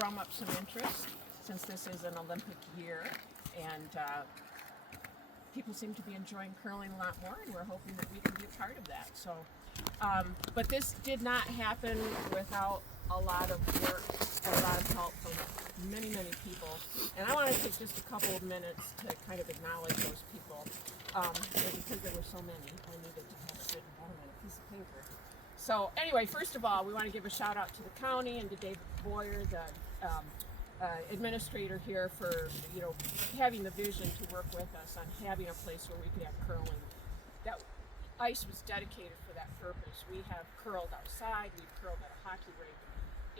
drum up some interest since this is an Olympic year, and people seem to be enjoying curling a lot more, and we're hoping that we can be a part of that. So, but this did not happen without a lot of work and a lot of help from many, many people. And I want to take just a couple of minutes to kind of acknowledge those people. And because there were so many, I needed to have it written down on a piece of paper. So anyway, first of all, we want to give a shout out to the county and to David Boyer, the administrator here, for having the vision to work with us on having a place where we could have curling. That ice was dedicated for that purpose. We have curled outside, we've curled at a hockey rink,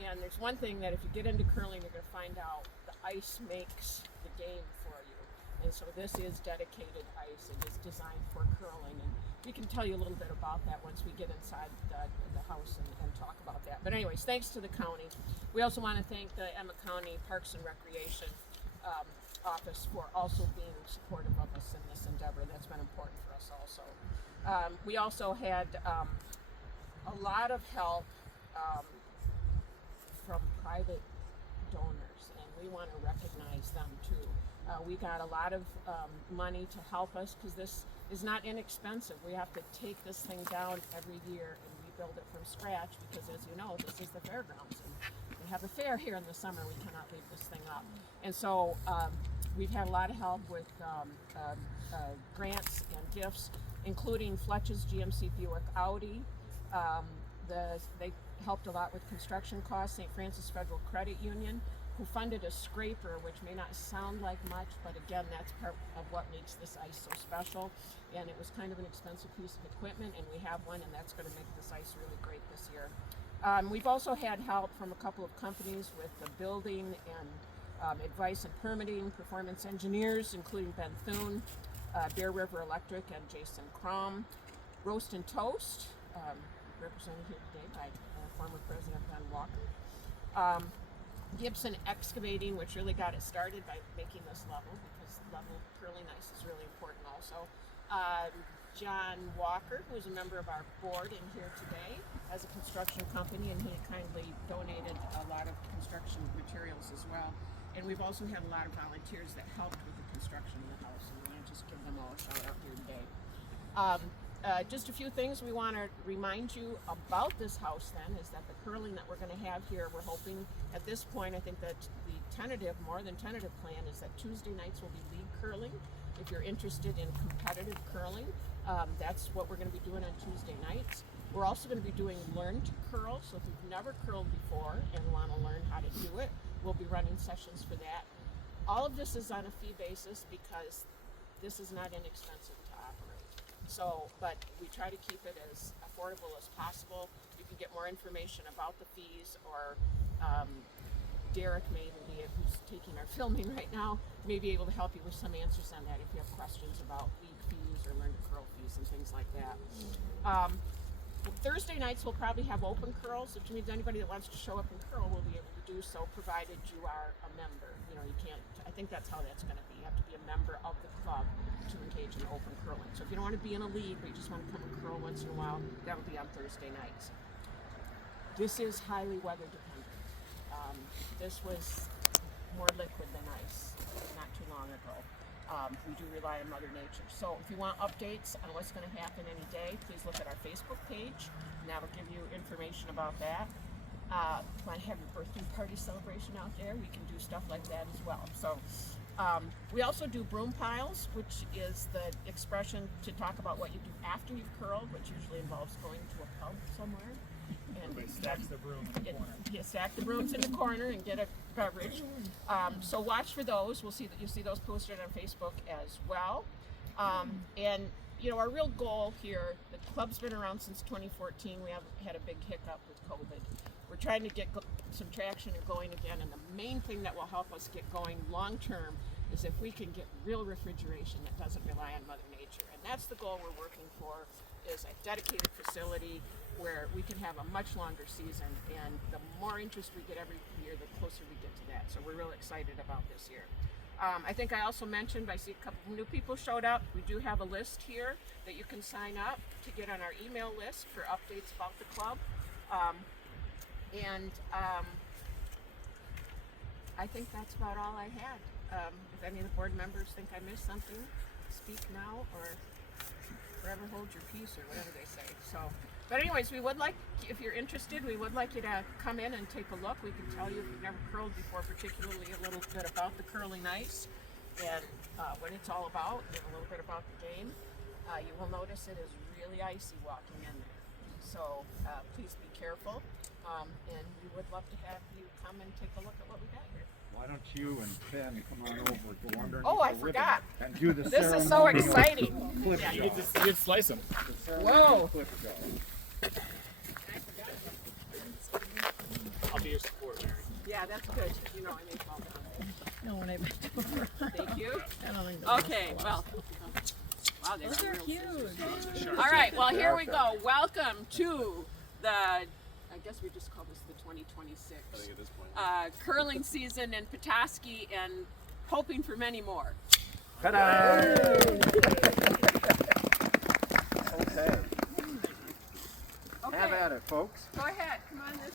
and there's one thing that if you get into curling, you're going to find out: the ice makes the game for you. And so this is dedicated ice. It is designed for curling, and we can tell you a little bit about that once we get inside the house and talk about that. But anyways, thanks to the county. We also want to thank the Emmett County Parks and Recreation office for also being supportive of us in this endeavor. That's been important for us also. We also had a lot of help from private donors, and we want to recognize them too. We got a lot of money to help us because this is not inexpensive. We have to take this thing down every year and rebuild it from scratch because, as you know, this is the fairgrounds, and we have a fair here in the summer. We cannot leave this thing up. And so we've had a lot of help with grants and gifts, including Fletch's GMC Buick Audi. They helped a lot with construction costs. St. Francis Federal Credit Union, who funded a scraper, which may not sound like much, but again, that's part of what makes this ice so special. And it was kind of an expensive piece of equipment, and we have one, and that's going to make this ice really great this year. We've also had help from a couple of companies with the building and advice and permitting, performance engineers, including Ben Thune, Bear River Electric, and Jason Crom. Roast and Toast, represented here today by former President Ben Walker. Gibson Excavating, which really got it started by making this level, because level curling ice is really important also. John Walker, who is a member of our board in here today, has a construction company, and he kindly donated a lot of construction materials as well. And we've also had a lot of volunteers that helped with the construction of the house, and we want to just give them all a shout out here today. Just a few things we want to remind you about this house then is that the curling that we're going to have here, we're hoping at this point, I think that the more than tentative plan is that Tuesday nights will be league curling. If you're interested in competitive curling, that's what we're going to be doing on Tuesday nights. We're also going to be doing Learn to Curl, so if you've never curled before and want to learn how to do it, we'll be running sessions for that. All of this is on a fee basis because this is not inexpensive to operate. So, but we try to keep it as affordable as possible. You can get more information about the fees, or Derek may even be, who's taking our filming right now, may be able to help you with some answers on that if you have questions about league fees or Learn to Curl fees and things like that. Thursday nights we'll probably have open curls, which means anybody that wants to show up and curl will be able to do so, provided you are a member. You can't, I think that's how that's going to be. You have to be a member of the club to engage in open curling. So if you don't want to be in a league, but you just want to come and curl once in a while, that'll be on Thursday nights. This is highly weather dependent. This was more liquid than ice not too long ago. We do rely on Mother Nature. So if you want updates on what's going to happen any day, please look at our Facebook page, and that'll give you information about that. Want to have your birthday party celebration out there, we can do stuff like that as well. So we also do broom piles, which is the expression to talk about what you do after you've curled, which usually involves going to a pub somewhere. And everybody stacks their broom in the corner. You stack the brooms in the corner and get a beverage. So watch for those. You'll see those posted on Facebook as well. And our real goal here, the club's been around since 2014. We haven't had a big hiccup with COVID. We're trying to get some traction and going again, and the main thing that will help us get going long term is if we can get real refrigeration that doesn't rely on Mother Nature. And that's the goal we're working for, is a dedicated facility where we can have a much longer season, and the more interest we get every year, the closer we get to that. So we're real excited about this year. I think I also mentioned, I see a couple of new people showed up. We do have a list here that you can sign up to get on our email list for updates about the club. I think that's about all I had. If any of the board members think I missed something, speak now or forever hold your peace or whatever they say. So, but anyways, we would like, if you're interested, we would like you to come in and take a look. We can tell you if you've never curled before, particularly a little bit about the curling ice and what it's all about, and a little bit about the game. You will notice it is really icy walking in there. So please be careful. And we would love to have you come and take a look at what we got here. Why don't you and Ben come on over, go underneath Oh, I the ribbon forgot. and do the This is so ceremonial exciting. clip Yeah, job. You slice them. The ceremonial Whoa. clip job. I'll be your support, Mary. Yeah, that's good. You know, I may fall down. No, when I bent over. Thank you. I don't think that's Okay, well. Wow, they Those were are real huge. scissors. All right, well, here we go. Welcome to the, I guess we just call this the 2026 at this point. curling season in Petoskey and hoping for many more. Ta-da! Okay. Okay, Have at it, folks. go ahead. Come on this